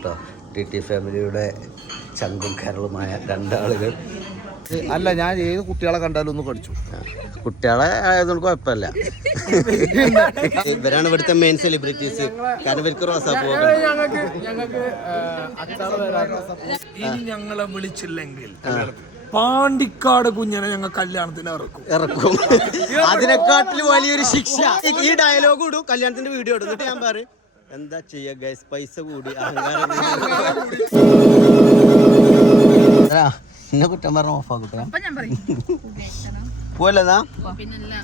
കേട്ടോ. T T ഫാമിലിയുടെ ചങ്കും കരളുമായ രണ്ടാളുകൾ. അല്ല ഞാൻ ഏത് കുട്ടികളെ കണ്ടാലും ഒന്ന് കടിച്ചു കുട്ടികളെ ആയതുകൊണ്ട് കുഴപ്പമില്ല. ഇവരാണ് ഇവിടുത്തെ മെയിൻ സെലിബ്രിറ്റീസ് കാരണം ഇവർക്ക് റോസാപ്പൂ ഞങ്ങളെ വിളിച്ചില്ലെങ്കിൽ പാണ്ടിക്കാട് കുഞ്ഞനെ ഞങ്ങൾ കല്യാണത്തിന് ഇറക്കും. ഇറക്കും. അതിനെക്കാട്ടിൽ വലിയൊരു ശിക്ഷ. ഈ- ഈ ഡയലോഗ് ഇടും. കല്യാണത്തിന്റെ വീഡിയോ ഇടും. എന്നിട്ട് ഞാൻ പറയും എന്താ ചെയ്യാ ഗൈസ് പൈസ കൂടി. എന്നെ കുറ്റം പറഞ്ഞ ഓഫ് കുട്ടാ പോലെന്നാ ഞാൻ പറയും. പോലതാ പിന്നല്ല.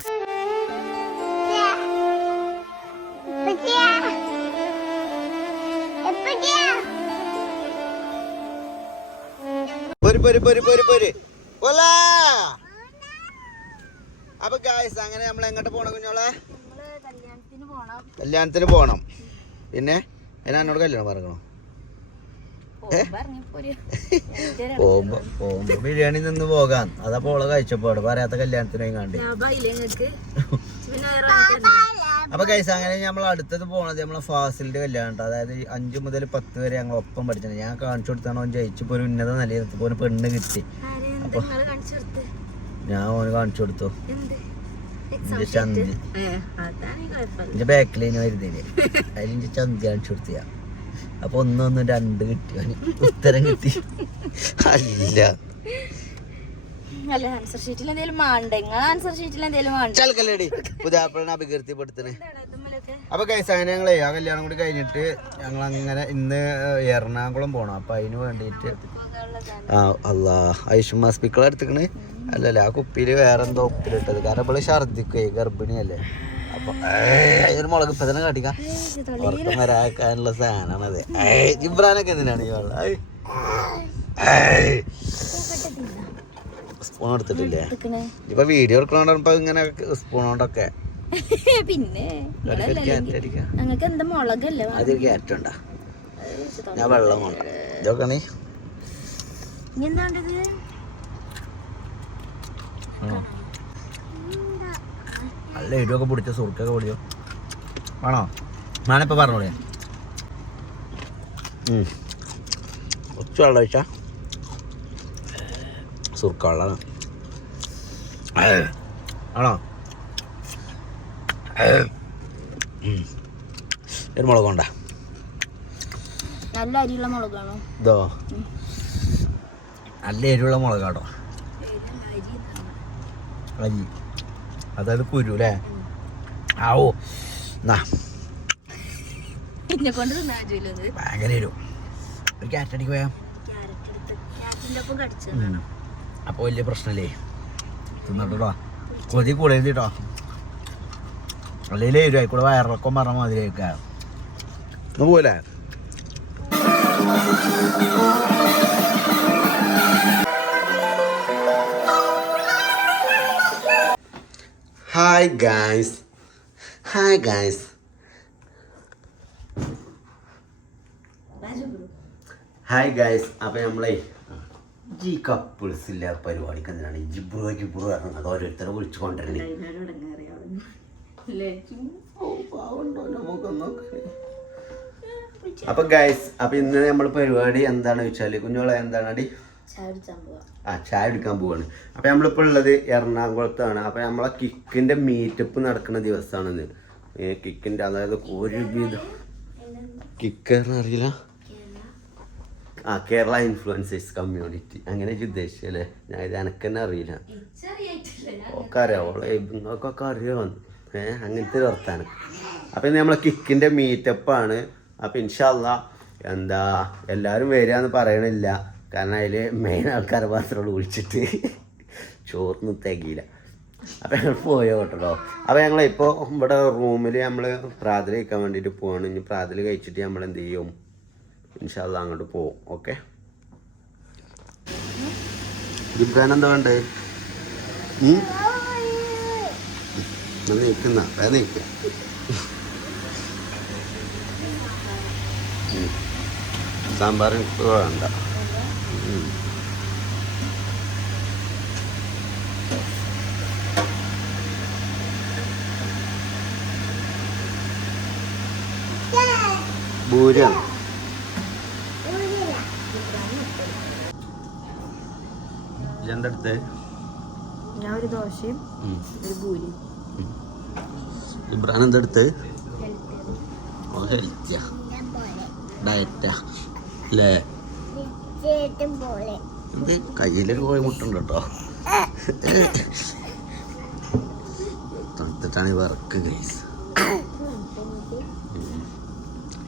പോര് പോര് പോര് പോര് പോര്. പോലാ. അപ്പൊ ഗായ്സ് അങ്ങനെ നമ്മൾ എങ്ങോട്ട് പോണം കുഞ്ഞോളെ? കല്യാണത്തിന് പോണം. പിന്നെ എന്നാ എന്നോട് കല്യാണം പറഞ്ഞോ പോകുമ്പോ ബിരിയാണി നിന്ന് പോകാൻ. അതാ പോളെ കഴിച്ചപ്പോട് പറയാത്ത കല്യാണത്തിനായി കണ്ടി. അപ്പൊ കൈസ് അങ്ങനെ നമ്മൾ അടുത്തത് പോണത് നമ്മളെ ഫാസിലിന്റെ കല്യാണം അതായത് അഞ്ചു മുതൽ പത്ത് വരെ ഞങ്ങൾ ഒപ്പം പഠിച്ചത്. ഞാൻ കാണിച്ചു കൊടുത്താണ് ഓൻ ജയിച്ചു ഇപ്പൊ ഒരു ഉന്നത നിലയിലെത്തിപ്പോ ഒരു പെണ്ണ് കിട്ടി. അപ്പൊ നിങ്ങൾ കാണിച്ചു കൊടുത്ത്? ഞാൻ ഓന് കാണിച്ചു കൊടുത്തു. ചന്തി എന്റെ ബാക്കിലേന് വരുന്നില്ലേ അതിന്റെ ചന്തി കാണിച്ചു കൊടുത്തിയ. അപ്പൊ ഒന്നൊന്നും രണ്ട് കിട്ടി ഉത്തരം കിട്ടി. അല്ല. ആൻസർ ഷീറ്റിൽ എന്തെങ്കിലും ആൻസർ ഷീറ്റിൽ എന്തെങ്കിലും മാണ്ട? പുതിയാപ്പിളിനെ അപ്പൊ കൈസ് അങ്ങനെ ഞങ്ങളെ ആ കല്യാണം കൂടി കഴിഞ്ഞിട്ട് ഞങ്ങൾ അങ്ങനെ ഇന്ന് എറണാകുളം പോണം. അപ്പൊ അതിന് വേണ്ടിയിട്ട് ആ അല്ലാ ഐഷുമ സ്പീക്കർ എടുത്തിക്കണ്? അല്ലല്ല ആ കുപ്പിയിൽ വേറെ എന്തോ ഉപ്പിലിട്ടത്. കാരണം ഇവിടെ ഛർദിക്കേ ഗർഭിണിയല്ലേ. അപ്പൊ ഏയ്, മുളക് ഇപ്പൊ തന്നെ കാട്ടിക്കാം ഉറക്കം വരാക്കാനുള്ള സാധനമാണത് ഏയ്, ജിബ്രാനൊക്കെ എന്തിനാണ് ഈ വെള്ളം. സ്പൂൺ എടുത്തിട്ടില്ലേ? ഇപ്പൊ വീഡിയോ എടുക്കണോണ്ടപ്പോ ഇങ്ങനെ സ്പൂൺ കൊണ്ടൊക്കെ. പിന്നെ ഞങ്ങൾക്ക് എന്താ മുളകല്ലേ അതൊരു ക്യാരറ്റ് ഉണ്ടാ? ഞാൻ വെള്ളം കൊണ്ട്. ഇതൊക്കെ എന്താണ്ടത് നല്ല എരിവൊക്കെ പിടിച്ച സുറുക്കൊക്കെ പൊടിയോ? ആണോ? ഞാനിപ്പോ പറഞ്ഞോളെ. കുറച്ച് വെള്ളം ഒഴിച്ചാ സുർക്ക വെള്ളമാണ് ആണോ. ഒരു മുളക് കൊണ്ടാ നല്ല അരിയുള്ള മുളകാണോ? ഇതോ? നല്ല എരിവുള്ള മുളകാട്ടോ. അരി. അതായത് കുരു അല്ലേ ആവോ. എന്നാ ഭയങ്കര എരിവ്. ഒരു ക്യാരറ്റടിക്ക് പോയാ? അപ്പോൾ വലിയ പ്രശ്നമില്ലേ തിന്നിട്ടോ കൊതി കൂടുതൽ കേട്ടോ അല്ലെങ്കിൽ എരിവ്. ആയിക്കൂടെ വയറിളക്കം പറഞ്ഞ മാതിരി ആയിക്കാം പോലെ hi guys hi guys hi guys അപ്പം നമ്മളെ ജി കപ്പിൾസ് ഇല്ല പരിപാടിക്ക് എന്തിനാണ്? ജിബ്രു ജിബ്രു പറഞ്ഞത്. ഓരോരുത്തരെ വിളിച്ചു കൊണ്ടുവരണേ. അപ്പൊ ഗായ്സ് അപ്പൊ ഇന്ന് നമ്മൾ പരിപാടി എന്താണ് വെച്ചാൽ കുഞ്ഞോളെ എന്താണ് അടി ആ ചായ എടുക്കാൻ പോവാണ്. അപ്പൊ നമ്മളിപ്പോ ഉള്ളത് എറണാകുളത്താണ്. അപ്പൊ നമ്മളെ കിക്കിന്റെ മീറ്റപ്പ് നടക്കുന്ന ദിവസമാണെന്ന് കിക്കിന്റെ അതായത് ഒരുവിധം കിക്കറിന് അറിയില്ല ആ കേരള ഇൻഫ്ലുവൻസേഴ്സ് കമ്മ്യൂണിറ്റി അങ്ങനെ ഉദ്ദേശിച്ചല്ലേ ഞാൻ ഇത് എനക്ക് തന്നെ അറിയില്ല ഒക്കെ അറിയാം. ഓളെ നിങ്ങൾക്കൊക്കെ അറിയാം. ഏഹ് അങ്ങനത്തെ ഒരു വർത്താനം. അപ്പം ഇന്ന് നമ്മളെ കിക്കിന്റെ മീറ്റപ്പാണ് അപ്പം ഇൻഷല്ല എന്താ എല്ലാവരും വരികയെന്ന് പറയണില്ല. കാരണം അതിൽ മെയിൻ ആൾക്കാർ മാത്രമേ വിളിച്ചിട്ട്. ചോറിന് തികയില്ല. അപ്പം ഞങ്ങൾ പോയോ കേട്ടോ. അപ്പം ഞങ്ങൾ ഇപ്പോൾ ഇവിടെ റൂമിൽ നമ്മൾ പ്രാതൽ കഴിക്കാൻ വേണ്ടിയിട്ട് പോവാണ്. ഇനി പ്രാതൽ കഴിച്ചിട്ട് നമ്മൾ എന്ത് ചെയ്യും? ഇൻഷാല്ല അങ്ങോട്ട് പോവും. ഓക്കെ? ജിബ്രാൻ എന്താ വേണ്ടേ? നിൽക്കുന്ന വേറെ നിൽക്കുക സാമ്പാർ വേണ്ട. ഭൂരിയാണ് ഇതെന്താ അടുത്ത് ഞാൻ ഒരു ദോശയും ഒരു ഭൂരി ഇബ്രാൻ എന്താ അടുത്ത് ഡയറ്റാ അല്ലേ? ഇത് കയ്യിലൊരു കോഴി മുട്ടുണ്ട് കേട്ടോ. തണുത്തിട്ടാണ് വർക്ക് ഗൈസ്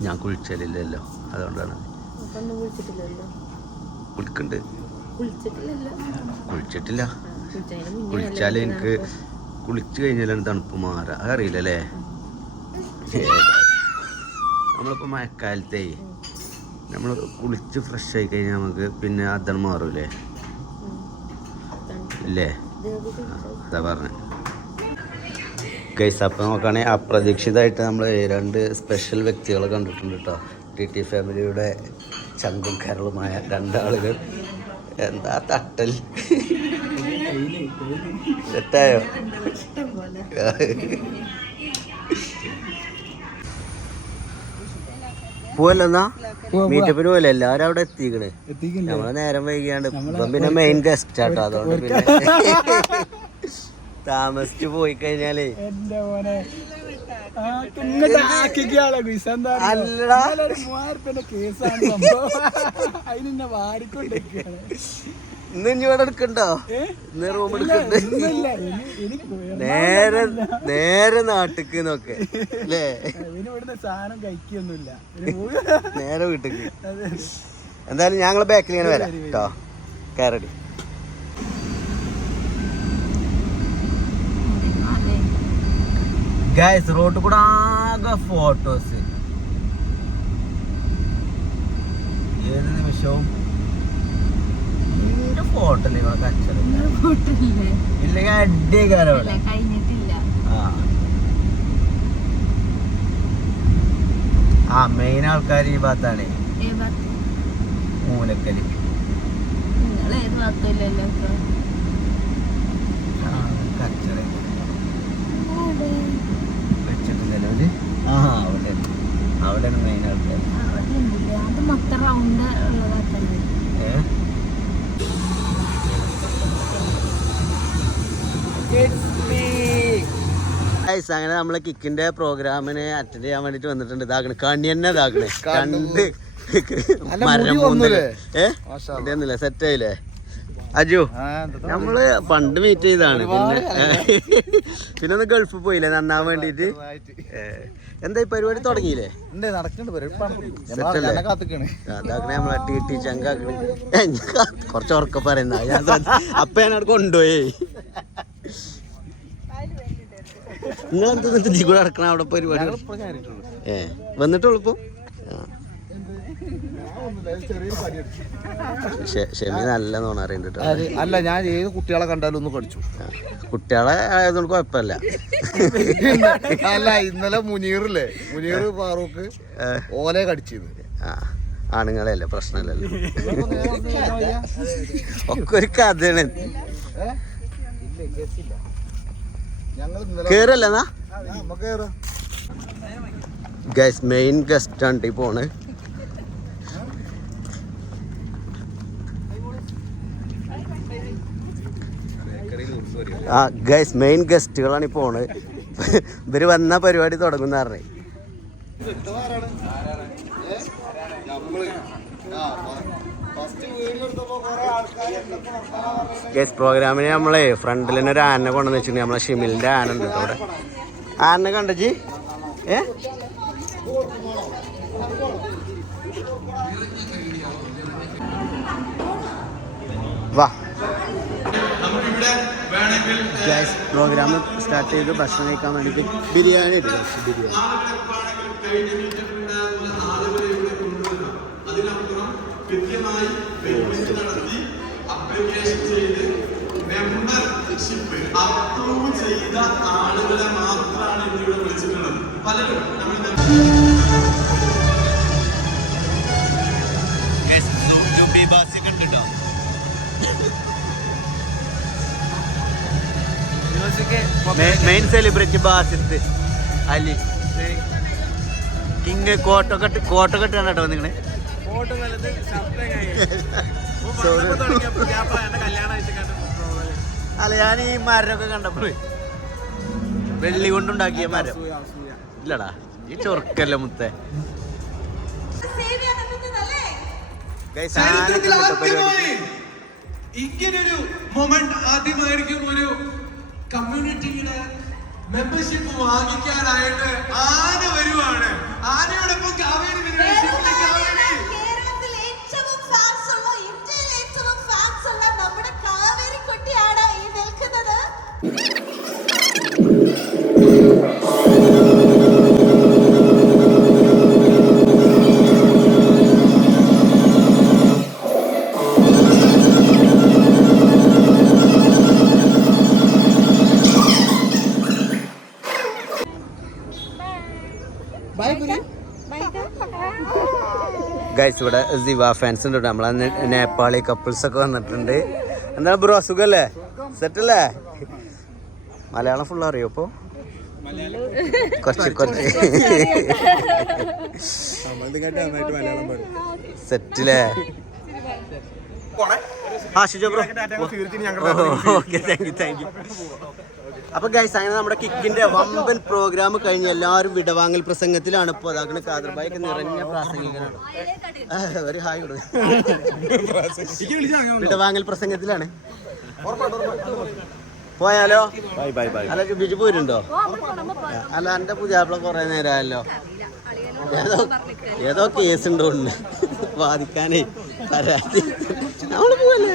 ഞാൻ കുളിച്ചലില്ലല്ലോ അതുകൊണ്ടാണ്. കുളിക്കണ്ട്. കുളിക്കുന്നുണ്ട് കുളിച്ചിട്ടില്ല. കുളിച്ചാൽ എനിക്ക് കുളിച്ചു കഴിഞ്ഞാലാണ് തണുപ്പ് മാറുക അതറിയില്ലല്ലേ? നമ്മളിപ്പോൾ മഴക്കാലത്തേ നമ്മൾ കുളിച്ച് ഫ്രഷ് ആയി കഴിഞ്ഞാൽ നമുക്ക് പിന്നെ അതാണ് മാറൂലേ? ഇല്ലേ? അതാ പറഞ്ഞത് ഗൈസ് അപ്പം നോക്കുകയാണെങ്കിൽ അപ്രതീക്ഷിതമായിട്ട് നമ്മൾ രണ്ട് സ്പെഷ്യൽ വ്യക്തികളെ കണ്ടിട്ടുണ്ട് കേട്ടോ ടി ടി ഫാമിലിയുടെ ചങ്കും കരളുമായ രണ്ടാളുകൾ. എന്താ തട്ടൽ? സെറ്റായോ പോവല്ലെന്നാ? മീറ്റപ്പിന് പോലെ എല്ലാവരും അവിടെ എത്തിക്കണ്. നമ്മളെ നേരം വൈകിയാണ്ട് ഇപ്പം പിന്നെ മെയിൻ ഗസ്റ്റ് ആട്ടോ അതുകൊണ്ട് പിന്നെ താമസിച്ചു പോയി കഴിഞ്ഞാലേ അല്ലടാ. മൂവായിരത്തിന്റെ കേസാണ് അതിനെ വാരിക്കൊണ്ടിരിക്കുകയാണ്. ഇന്ന് ഇനി ഇവിടെ എടുക്കണ്ടോ? ഇന്ന് റൂം എടുക്കണ്ട്? നേരെ നേരെ നാട്ടിക്ക് നോക്കെ അല്ലേ? സാധനം കഴിക്കൊന്നുമില്ല. നേരെ വീട്ടിക്ക്. എന്തായാലും ഞങ്ങൾ ബാക്കിൽ ഇങ്ങനെ വരാം കേട്ടോ കയറടി ഗൈസ് റോട്ട് കൂടെ ആകെ ഫോട്ടോസ് ഏത് നിമിഷവും എന്റെ ഫോട്ടോ നിങ്ങളെ കച്ചറില്ല ഇല്ലെങ്കിൽ അടികാരം അവിടെ കഴിഞ്ഞിട്ടില്ല. ആ. മെയിൻ ആൾക്കാർ ഈ ഭാഗത്താണ്? മൂലക്കൽ. കച്ചറ. വെച്ചിട്ടില്ലല്ലോ ആ അവിടെ. അവിടെയാണ് മെയിൻ ആൾക്കാർ? അത് മൊത്തം റൗണ്ട് ഉള്ളതാക്കല്ലേ Guys, അങ്ങനെ നമ്മളെ കിക്കിന്റെ പ്രോഗ്രാമിന് അറ്റൻഡ് ചെയ്യാൻ വേണ്ടിട്ട് വന്നിട്ടുണ്ട്. ഇതാക്കണേ കണ്ണി തന്നെ ഇതാക്കണേ കണ്ട് മരം മൂന്നിൽ. സെറ്റ് ആയില്ലേ? അജു നമ്മൾ പണ്ട് മീറ്റ് ചെയ്താണ് പിന്നെ പിന്നെ ഒന്ന് ഗൾഫ് പോയില്ലേ? നന്നാൻ വേണ്ടിട്ട്. എന്താ ഈ പരിപാടി തുടങ്ങിയില്ലേ? അതാക്കണേ നമ്മളെ ടി ടി ചങ്കാക്കണേ. കുറച്ച് ഉറക്കം പറയുന്ന അപ്പൊ ഞാൻ അവിടെ കൊണ്ടുപോയി. നിങ്ങൾ എന്താ ഇതിൽ കൂടെ നടക്കണ അവിടെ പരിപാടി? ഏ വന്നിട്ടുള്ളൂ ഇപ്പൊ? ഷെമി നല്ല നോണ അല്ല ഞാൻ ഏത് കുട്ടികളെ കണ്ടാലും ഒന്ന് കടിച്ചു കുട്ടികളെ ആയതുകൊണ്ട് കുഴപ്പമില്ല. അല്ല ഇന്നലെ മുനീറില്ലേ? മുനീർ ഫാറൂഖ് ഓലെ കടിച്ചത് ആണുങ്ങളെയല്ലേ പ്രശ്നമല്ലല്ലോ. ഒക്കെ ഒരു കഥയാണ്. നമുക്ക് ഗൈസ് മെയിൻ ഗസ്റ്റ് ആണ് പോണ്. ആ ഗൈസ് മെയിൻ ഗസ്റ്റുകളാണ് ഈ പോണ്. ഇവർ വന്ന പരിപാടി തുടങ്ങുന്ന പറഞ്ഞേ. ഗസ് പ്രോഗ്രാമിന് നമ്മളെ ഫ്രണ്ടിൽ തന്നെ ഒരു ആന കൊണ്ടുവന്ന് വെച്ചിട്ടുണ്ട്. നമ്മളെ ഷിമിലിന്റെ ആന ഉണ്ട് അവിടെ ആന കണ്ടജി ഏ? വാ. ഗ്യാസ് പ്രോഗ്രാം സ്റ്റാർട്ട് ചെയ്ത് ഭക്ഷണം കഴിക്കാൻ വേണ്ടി ബിരിയാണി ഉണ്ട് guys, biryani main celebrity Basith Ali. King കോട്ടക്കെട്ട് കോട്ടക്കെട്ടാണ് കേട്ടോ നിങ്ങളെ അല്ല ഞാൻ ഈ മരമൊക്കെ കണ്ടപ്പോഴേ വെള്ളി കൊണ്ടുണ്ടാക്കിയ മരം. ഇല്ലടാ ഈ ചൊറുക്കല്ല മുത്തേ. ഇങ്ങനൊരു മൊമെന്റ് ആദ്യമായിരിക്കും ഒരു കമ്മ്യൂണിറ്റിയുടെ മെമ്പർഷിപ്പ് വാങ്ങിക്കാനായിട്ട് ആന വരുവാണ്. ആനയോടൊപ്പം കാവേരി ഗൈസ് ഇവിടെ ദിവ ഫാൻസ് ഉണ്ട്. നമ്മളെ നേപ്പാളി കപ്പിൾസ് ഒക്കെ വന്നിട്ടുണ്ട് എന്താണ് ബ്രോ അസുഖല്ലേ സെറ്റ് അല്ലേ മലയാളം ഫുൾ അറിയോ ഇപ്പൊ കുറച്ച് കുറച്ച് സെറ്റിലേ ആ Shijo bro okay thank you thank you അപ്പൊ ഗൈസ് അങ്ങനെ നമ്മുടെ കിക്കിന്റെ വമ്പൻ പ്രോഗ്രാം കഴിഞ്ഞ് എല്ലാവരും വിടവാങ്ങൽ പ്രസംഗത്തിലാണ്. ഇപ്പൊ അതാക്കണ കാതർബായി നിറഞ്ഞ പ്രാസംഗികനാണ്. ഒരു ഹായ് വിടവാങ്ങൽ പ്രസംഗത്തിലാണ്. പോയാലോ? അല്ല ബിജു പോരുണ്ടോ അല്ല എന്റെ പുതിയാപ്പിള കൊറേ നേരമായല്ലോ ഏതോ ഏതോ കേസ് ഉണ്ടോ വാദിക്കാനേ നമ്മൾ പോവല്ലേ?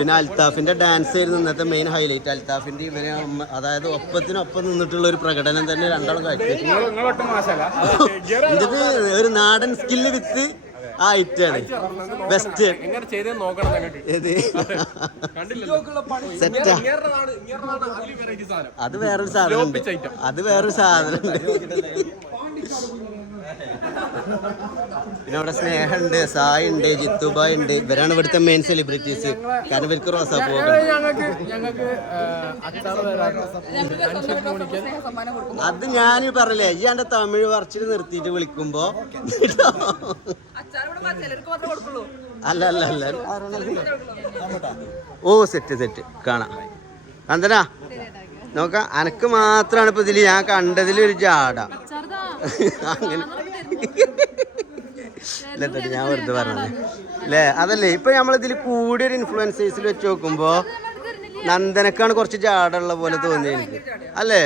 പിന്നെ അൽത്താഫിന്റെ ഡാൻസ് ആയിരുന്നു ഇന്നത്തെ മെയിൻ ഹൈലൈറ്റ് അൽത്താഫിന്റെ ഇവരെ അതായത് ഒപ്പത്തിനൊപ്പം നിന്നിട്ടുള്ള ഒരു പ്രകടനം തന്നെ രണ്ടാളും കാഴ്ച ഇത് ഒരു നാടൻ സ്കില്ല് വിത്ത് ആ ഐറ്റാണ് ബെസ്റ്റ് സെറ്റാ അത് വേറൊരു സാധനം അത് വേറൊരു സാധനം ഉണ്ട്. പിന്നെ അവിടെ സ്നേഹമുണ്ട് സായ് ഉണ്ട് ജിത്തുബായ് ഉണ്ട് ഇവരാണ് ഇവിടുത്തെ മെയിൻ സെലിബ്രിറ്റീസ് കാരണം ഇവർക്ക് റോസാപ്പൂ ഞങ്ങൾക്ക് ഞങ്ങൾക്ക് അച്ചാറ് അത് ഞാൻ പറഞ്ഞില്ലേ ഈ എന്റെ തമിഴ് പറിച്ചിട്ട് നിർത്തിയിട്ട് വിളിക്കുമ്പോ അല്ല അല്ല അല്ല. ഓ സെറ്റ് സെറ്റ്. കാണാം. നന്ദനാ നോക്കാം. അനക്ക് മാത്രാണ് ഇപ്പൊ ഇതിൽ ഞാൻ കണ്ടതിൽ ഒരു ജാട അങ്ങനെ. ഇല്ല ട്ടോ, ഞാൻ വെറുതെ പറഞ്ഞത്. അല്ലേ അതല്ലേ ഇപ്പൊ നമ്മളിതിൽ കൂടിയൊരു ഇൻഫ്ലുവൻസേഴ്സിൽ വെച്ച് നോക്കുമ്പോ നന്ദനക്കാണ് കുറച്ച് ജാടുള്ള പോലെ തോന്നി എനിക്ക് അല്ലേ?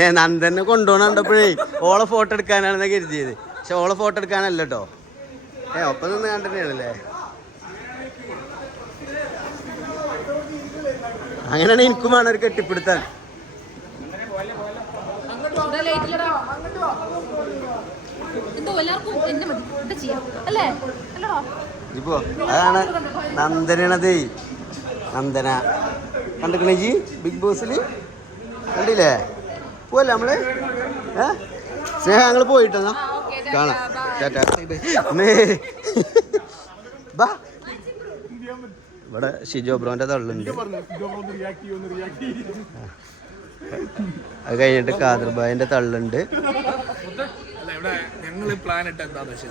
ഏ നന്ദനെ കൊണ്ടുപോകണം കണ്ടപ്പോഴേ ഓളെ ഫോട്ടോ എടുക്കാനാണെന്ന് കരുതിയത്. പക്ഷെ ഓളെ ഫോട്ടോ എടുക്കാനല്ല കേട്ടോ ഏ ഒപ്പം നിന്ന് കണ്ടിട്ടാണല്ലേ അങ്ങനെയാണ് എനിക്കും വേണം ഒരു കെട്ടിപ്പിടുത്താൻ എന്തോ എല്ലാവർക്കും എന്നെ മതി. എന്താ ചെയ്യാം. അല്ലേ? അല്ലടോ. ഇപ്പോ അതാണ് നന്ദനണതേ. നന്ദന. കണ്ടിക്കണേ ജി? ബിഗ് ബോസിൽ കണ്ടില്ലേ? പോവല്ലേ നമ്മൾ? ഏ? സ്നേഹ ഞങ്ങൾ പോയിട്ടെന്നാ കാണാം. ബാ. ഇവിടെ ഷിജോ ബ്രോന്റെ തള്ളുണ്ട്. അത് കഴിഞ്ഞിട്ട് കാദർബായിന്റെ തള്ളുണ്ട്. ഞങ്ങൾ പ്ലാൻ ഇട്ട് എന്താന്ന് വെച്ചാൽ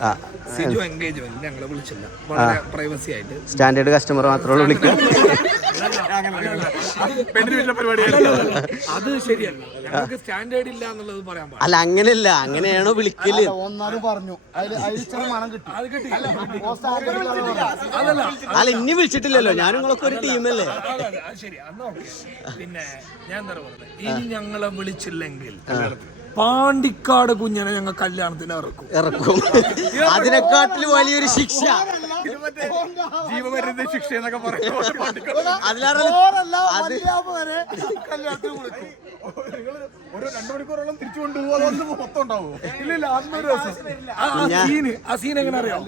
സിജു എൻഗേജ്മെന്റ് ഞങ്ങളെ വിളിച്ചില്ല. വളരെ പ്രൈവസി ആയിട്ട്. സ്റ്റാൻഡേർഡ് കസ്റ്റമർ മാത്രമേ വിളിക്കും. അത് ശരിയല്ല. ഞങ്ങൾക്ക് സ്റ്റാൻഡേർഡ് ഇല്ല എന്നുള്ളത് പറയാൻ പാടില്ല. അല്ല അങ്ങനെയല്ല. അങ്ങനെയാണോ വിളിക്കൽ? ഒന്നാലും പറഞ്ഞു. അല്ല ഇനി വിളിച്ചിട്ടില്ലല്ലോ. ഞാൻ നിങ്ങളൊക്കെ ഒരു ടീമല്ലേ? ശരി. അന്ന് ഓക്കെ. പിന്നെ ഞാൻ എന്താ പറഞ്ഞത് ഇനി ഞങ്ങളെ വിളിച്ചില്ലെങ്കിൽ പാണ്ടിക്കാട് കുഞ്ഞിനെ ഞങ്ങൾ കല്യാണത്തിന് ഇറക്കും. ഇറക്കും. അതിനെക്കാട്ടിൽ വലിയൊരു ശിക്ഷ. ജീവപര്യന്ത ശിക്ഷ എന്നൊക്കെ പറയും അതിലാറല്ല കല്യാണത്തിന് ഒരു രണ്ടു മണിക്കൂറോളം തിരിച്ചു കൊണ്ടുപോകും അതൊന്നും മൊത്തം ഉണ്ടാവുമോ ഇല്ല ഇല്ല അന്നൊരു ദിവസം ആ ആ സീന് ആ സീൻ എങ്ങനെ അറിയാം?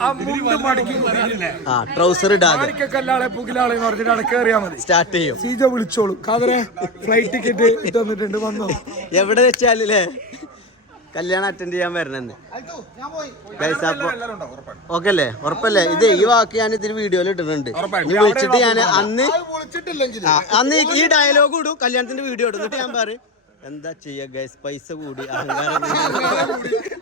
ആ മുണ്ട് മടക്കി വരാനില്ലേ ആ ട്രൗസർ ഇടാതെ. മാണിക്കല്ലാളെ പുകിലാളെ എന്ന് പറഞ്ഞിട്ടാണ് കേറിയാ മതി. സ്റ്റാർട്ട് ചെയ്യും. സീജ വിളിച്ചോളൂ. കാതറെ ഫ്ലൈറ്റ് ടിക്കറ്റ് തന്നിട്ടുണ്ട് വന്നോ? എവിടെ വെച്ചാലേ കല്യാണം അറ്റൻഡ് ചെയ്യാൻ വരണെന്ന്. ഓക്കെ അല്ലേ ഉറപ്പല്ലേ ഇത് ഈ വാക്ക് ഞാൻ ഇതിന് വീഡിയോയിൽ ഇട്ടിട്ടുണ്ട്. നീ വിളിച്ചിട്ട് ഞാൻ അന്ന് അന്ന് ഈ- ഡയലോഗ് ഇടും കല്യാണത്തിന്റെ വീഡിയോ ഇടും. എന്നിട്ട് ഞാൻ പറയും എന്താ ചെയ്യ ഗൈസ് പൈസ കൂടി അഹങ്കാരം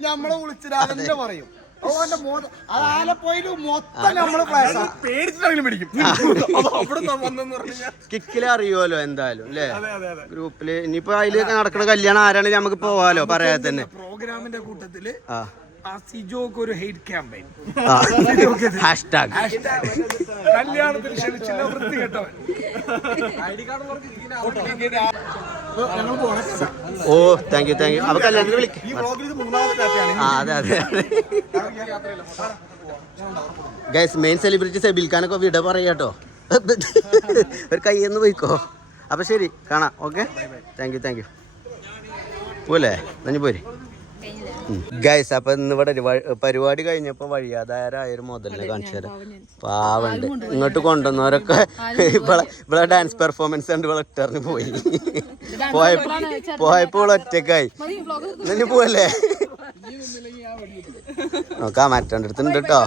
നമ്മളെ വിളിച്ചിട്ട് പറയും. അത് ആലപ്പുഴയിൽ മൊത്തം നമ്മൾ പ്ലേസാ പേടിച്ചിട്ടാണെങ്കിലും പിടിക്കും. വന്നെന്ന് അറിയുമല്ലോ എന്തായാലും അല്ലേ? ഗ്രൂപ്പിൽ ഇനിയിപ്പോ അതിൽ നടക്കുന്ന കല്യാണം ആരാണ് നമുക്ക് പോവാലോ പറയാതെ തന്നെ. പ്രോഗ്രാമിന്റെ കൂട്ടത്തിൽ ആ. ആ സിജോക്ക് ഒരു ഹെയ്റ്റ് ക്യാമ്പയിൻ ഹാഷ്ടാഗ് കല്യാണത്തിന് ക്ഷണിച്ചില്ല വൃത്തി കേട്ടവൻ ഓ താങ്ക് യു താങ്ക് യു അപ്പൊ കല്യാണത്തിന് വിളിക്കാം. ആ അതെ അതെ. ഗൈസ് മെയിൻ സെലിബ്രിറ്റി സെബിൽ ഖാനൊക്കെ വിട പറയാട്ടോ ഒരു കയ്യെന്ന് പോയിക്കോ. അപ്പൊ ശരി കാണാം. Okay thank you thank you പോലെ നഞ്ഞു പോരി. ഗൈസ് അപ്പൊ ഇന്ന് ഇവിടെ പരിപാടി കഴിഞ്ഞപ്പോ വഴിയാതായാലും മുതലേ മുതലിനെ കാണിച്ചു തരാം. പാവണ്ട് ഇങ്ങോട്ട് കൊണ്ടുവന്നവരൊക്കെ ഇവിടെ ഇവിടെ ഡാൻസ് പെർഫോമൻസ് കണ്ട് ഇവിടെ ഇട്ടറിഞ്ഞ് പോയി. പോയപ്പോ പോയപ്പോ ഇവിടെ ഒറ്റക്കായി നഞ്ഞു പോവല്ലേ? നോക്കാം മറ്റേ അടുത്തുണ്ട് കേട്ടോ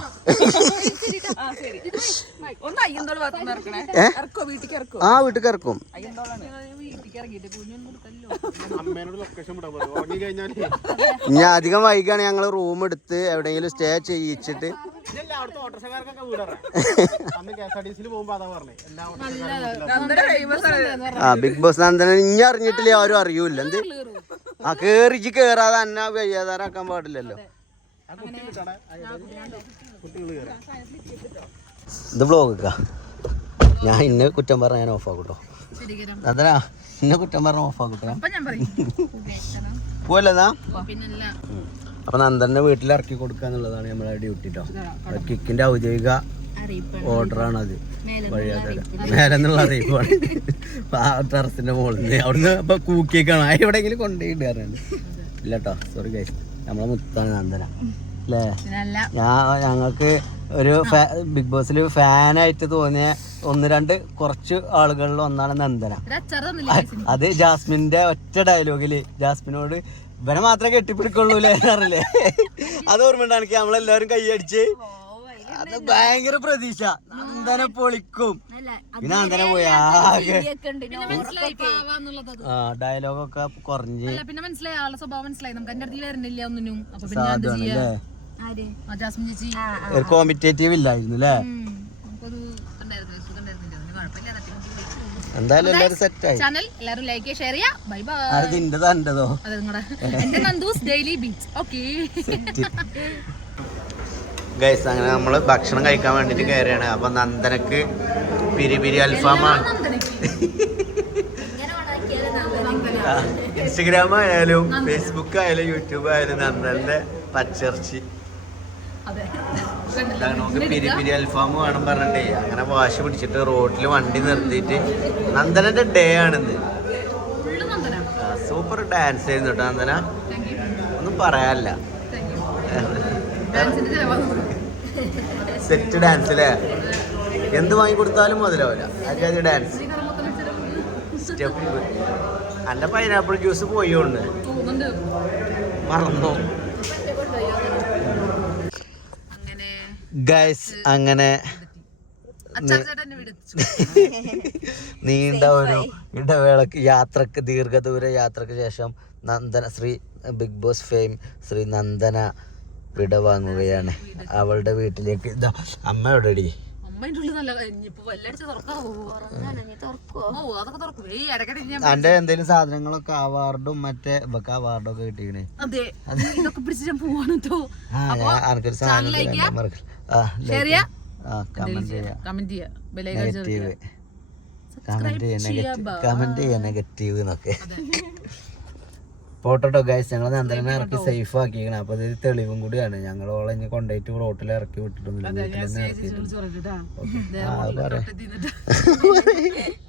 ആ വീട്ടിൽ ഇറക്കും ഇനി അധികം വൈകാണ് ഞങ്ങൾ റൂം എടുത്ത് എവിടെയെങ്കിലും സ്റ്റേ ചെയ്യിച്ചിട്ട്. ആ ബിഗ് ബോസ് നന്ദന ഇനി അറിഞ്ഞിട്ടില്ല ആരും അറിയൂല എന്ത്? ആ കേറിച്ച് കേറാതെ തന്നെ വയ്യാതാരാക്കാൻ പാടില്ലല്ലോ. ഇത് ബ്ലോഗ് ഞാൻ ഇന്ന കുറ്റം പറഞ്ഞ ഞാൻ ഓഫ് അതാ നന്ദന. ഇന്ന കുറ്റം പറഞ്ഞ ഓഫ് ആക്കട്ടോ അപ്പൊ ഞാൻ പറയും. പോവല്ലെന്നാ അപ്പൊ നന്ദന്റെ വീട്ടിൽ ഇറക്കി കൊടുക്കുക എന്നുള്ളതാണ് നമ്മളെ ഡ്യൂട്ടി കേട്ടോ കിക്കിന്റെ ഔദ്യോഗിക ഓർഡറാണ് അത്. വഴിയാതെ നേരെ എന്നുള്ള അറിയിപ്പാണ്. ആ ടെറസിന്റെ മുകളിൽ നിന്ന് അവിടുന്ന് അപ്പൊ കൂക്കിയേക്കാണ്. ആ എവിടെയെങ്കിലും കൊണ്ടുപോയിട്ടാറുണ്ട് ഇല്ല കേട്ടോ സോറി ഗൈസ് നമ്മളെ മുത്താണ് നന്ദന. അല്ലേ? ഞാൻ ഞങ്ങൾക്ക് ഒരു ബിഗ് ബോസിൽ ഫാനായിട്ട് തോന്നിയ ഒന്ന് രണ്ട് കുറച്ച് ആളുകളിൽ ഒന്നാണ് നന്ദന. അത് ജാസ്മിന്റെ ഒറ്റ ഡയലോഗിൽ ജാസ്മിനോട് ഇവനെ മാത്രമേ കെട്ടിപ്പിടിക്കുള്ളൂലേ അറിയില്ലേ അത് ഓർമ്മ എനിക്ക് നമ്മളെല്ലാവരും കൈയടിച്ച് അത് ഭയങ്കര പ്രതീക്ഷ. നന്ദന പൊളിക്കും. പിന്നെ നന്ദന പോയി ആകെ മനസ്സിലായി പാവാന്നുള്ളത് അത്. ആ ഡയലോഗൊക്കെ കുറഞ്ഞ് അല്ല പിന്നെ മനസ്സിലായി ആളുടെ സ്വഭാവം മനസ്സിലായി. നമുക്ക് എന്റെ അടുത്ത് വരുന്നില്ല ഒന്നിനും. ഒരു കോമ്പറ്റേറ്റീവ് ഇല്ലായിരുന്നു അല്ലേ എന്തായാലും എല്ലാരും സെറ്റായി ചാനൽ എല്ലാവരും ലൈക്ക് ഷെയർ ചെയ്യാ. ബൈ ബൈ അത് നിന്റെ തന്റെതോ അതെ നിങ്ങളുടെ എന്റെ Nandus daily beach okay guys അങ്ങനെ നമ്മൾ ഭക്ഷണം കഴിക്കാൻ വേണ്ടിട്ട് കയറിയാണ് അപ്പൊ നന്ദനക്ക് പിരി പിരി അൽഫാമാണ് ഇൻസ്റ്റഗ്രാം ആയാലും ഫേസ്ബുക്ക് ആയാലും യൂട്യൂബ് ആയാലും നന്ദന്റെ പച്ചിറച്ചി നമുക്ക് പിരി പിരി അൽഫാം വേണം പറഞ്ഞിട്ടേ. അങ്ങനെ വാശി പിടിച്ചിട്ട് റോഡിൽ വണ്ടി നിർത്തിയിട്ട് നന്ദനന്റെ ഡേ ആണിന്ന്. സൂപ്പർ ഡാൻസ് ആയിരുന്നു കേട്ടോ നന്ദന. ഒന്നും പറയാനില്ല. സെറ്റ് ഡാൻസ് അല്ലേ എന്ത് വാങ്ങി കൊടുത്താലും മുതലാവില്ല. അതിന്റെ ഡാൻസ് സ്റ്റെപ്പ് അല്ല പൈനാപ്പിൾ ജ്യൂസ് പോയോണ്ട് കൊണ്ട് മറന്നു അങ്ങനെ ഗൈസ് അങ്ങനെ നീണ്ട ഒരു ഇടവേളക്ക് യാത്രയ്ക്ക് ദീർഘദൂര യാത്രയ്ക്ക് ശേഷം Nandana Sri Bigg Boss fame Sri Nandana വിട വാങ്ങുകയാണ് അവളുടെ വീട്ടിലേക്ക്. ഇതാ അമ്മ എവിടെടി? അമ്മ അതിന്റെ ഉള്ളിൽ നല്ല ഇനിയിപ്പോ വല്ലടിച്ച് തുറക്കാവോ തുറക്കോ. ഓ. അതൊക്കെ തുറക്കും. ഏയ് ഇടയ്ക്കിടെ ഞാൻ അന്റെ എന്തെങ്കിലും സാധനങ്ങളൊക്കെ അവാർഡും മറ്റേ ഇവക്ക് അവാർഡും ഒക്കെ കിട്ടിക്കണേ. അതെ. ഇതൊക്കെ പിടിച്ച് ഞാൻ പോവാണ് കേട്ടോ ആർക്കൊരു സാധനം ചെയ്യാ? കമന്റ് ചെയ്യാം. കമന്റ് ചെയ്യാ. നെഗറ്റീവ് കമന്റ് ചെയ്യാം നെഗറ്റീവ് എന്നൊക്കെ. പോട്ടോ ഗൈസ് ഞങ്ങൾ നന്ദനെ ഇറക്കി സേഫ് ആക്കിയിരിക്കണം. അപ്പൊ ഇത് തെളിവും കൂടിയാണ്. ഞങ്ങൾ ഓളെ ഇനി കൊണ്ടുപോയിട്ട് റോട്ടിൽ ഇറക്കി വിട്ടിട്ടൊന്നുമില്ല. വീട്ടിൽ തന്നെ ഇറക്കിയിട്ടുണ്ട്.